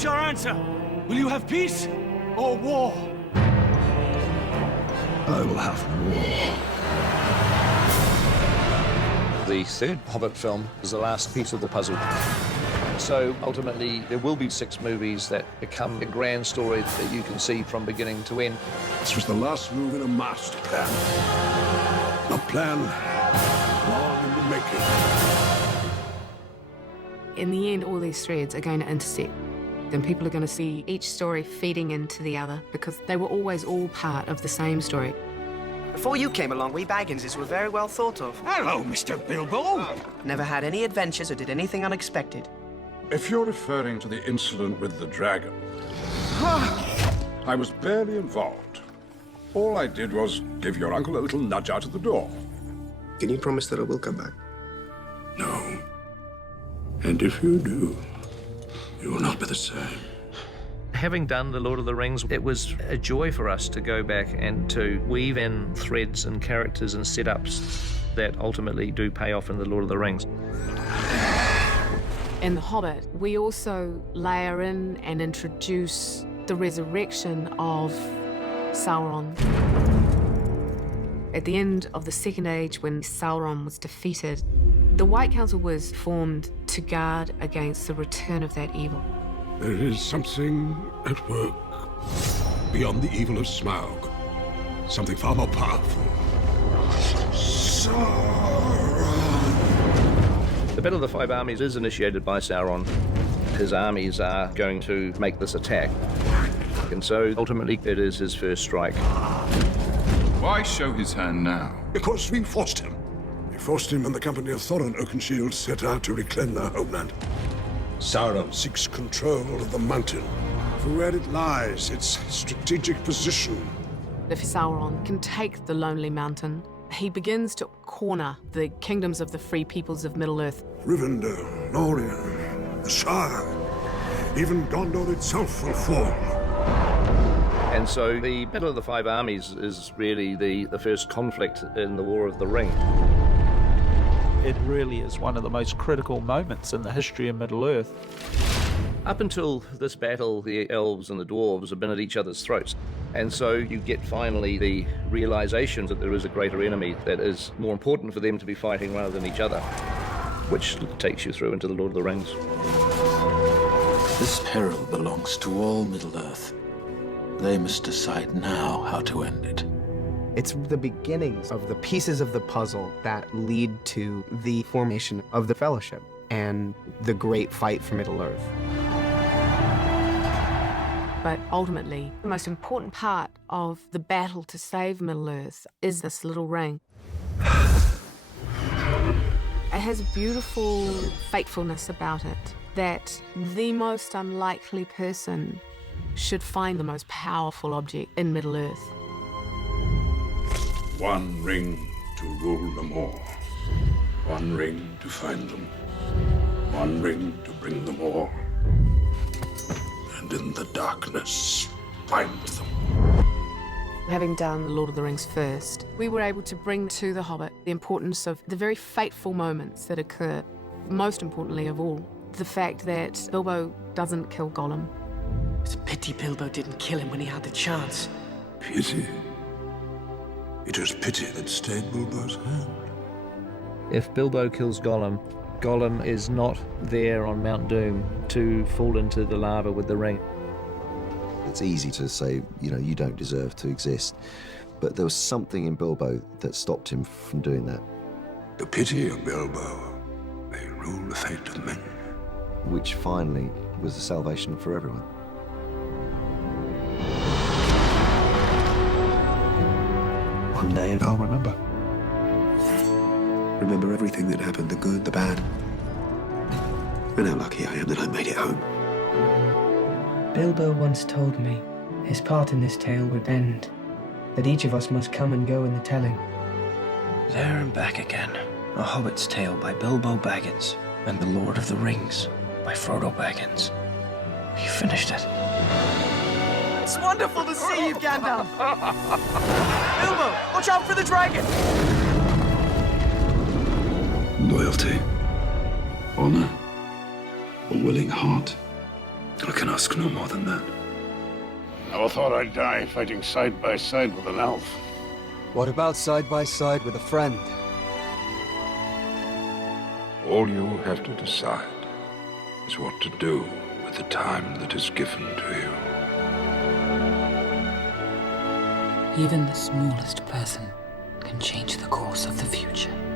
is your answer? Will you have peace or war? I will have war. The third Hobbit film is the last piece of the puzzle. So ultimately, there will be 6 movies that become a grand story that you can see from beginning to end. This was the last move in a master plan. A plan long in the making. In the end, all these threads are going to intersect. Then people are going to see each story feeding into the other because they were always all part of the same story. Before you came along, we Bagginses were very well thought of. Hello, Mr. Bilbo. Never had any adventures or did anything unexpected. If you're referring to the incident with the dragon, I was barely involved. All I did was give your uncle a little nudge out of the door. Can you promise that I will come back? No. And if you do, you will not be the same. Having done The Lord of the Rings, it was a joy for us to go back and to weave in threads and characters and setups that ultimately do pay off in The Lord of the Rings. In The Hobbit, we also layer in and introduce the resurrection of Sauron. At the end of the Second Age, when Sauron was defeated, the White Council was formed to guard against the return of that evil. There is something at work beyond the evil of Smaug. Something far more powerful. Sauron! The Battle of the Five Armies is initiated by Sauron. His armies are going to make this attack. And so, ultimately, it is his first strike. Why show his hand now? Because we forced him. We forced him, and the company of Thorin Oakenshield set out to reclaim their homeland. Sauron seeks control of the mountain. For where it lies, its strategic position. If Sauron can take the Lonely Mountain, he begins to corner the kingdoms of the free peoples of Middle-earth. Rivendell, Lorien, the Shire, even Gondor itself will fall. And so the Battle of the Five Armies is really the first conflict in the War of the Ring. It really is one of the most critical moments in the history of Middle-earth. Up until this battle, the elves and the dwarves have been at each other's throats. And so you get finally the realization that there is a greater enemy that is more important for them to be fighting rather than each other, which takes you through into the Lord of the Rings. This peril belongs to all Middle-earth. They must decide now how to end it. It's the beginnings of the pieces of the puzzle that lead to the formation of the Fellowship and the great fight for Middle-earth. But ultimately, the most important part of the battle to save Middle-earth is this little ring. It has a beautiful fatefulness about it, that the most unlikely person should find the most powerful object in Middle-earth. One ring to rule them all. One ring to find them. One ring to bring them all. And in the darkness, find them. Having done The Lord of the Rings first, we were able to bring to The Hobbit the importance of the very fateful moments that occur. Most importantly of all, the fact that Bilbo doesn't kill Gollum. It's a pity Bilbo didn't kill him when he had the chance. Pity? It was pity that stayed Bilbo's hand. If Bilbo kills Gollum, Gollum is not there on Mount Doom to fall into the lava with the ring. It's easy to say, you don't deserve to exist. But there was something in Bilbo that stopped him from doing that. The pity of Bilbo may rule the fate of men. Which finally was the salvation for everyone. One day I'll remember. Remember everything that happened, the good, the bad. And how lucky I am that I made it home. Bilbo once told me his part in this tale would end, that each of us must come and go in the telling. There and Back Again, A Hobbit's Tale by Bilbo Baggins, and The Lord of the Rings by Frodo Baggins. You finished it. It's wonderful to see you, Gandalf! Bilbo, watch out for the dragon! Loyalty, honor, a willing heart. I can ask no more than that. Never thought I'd die fighting side by side with an elf. What about side by side with a friend? All you have to decide is what to do with the time that is given to you. Even the smallest person can change the course of the future.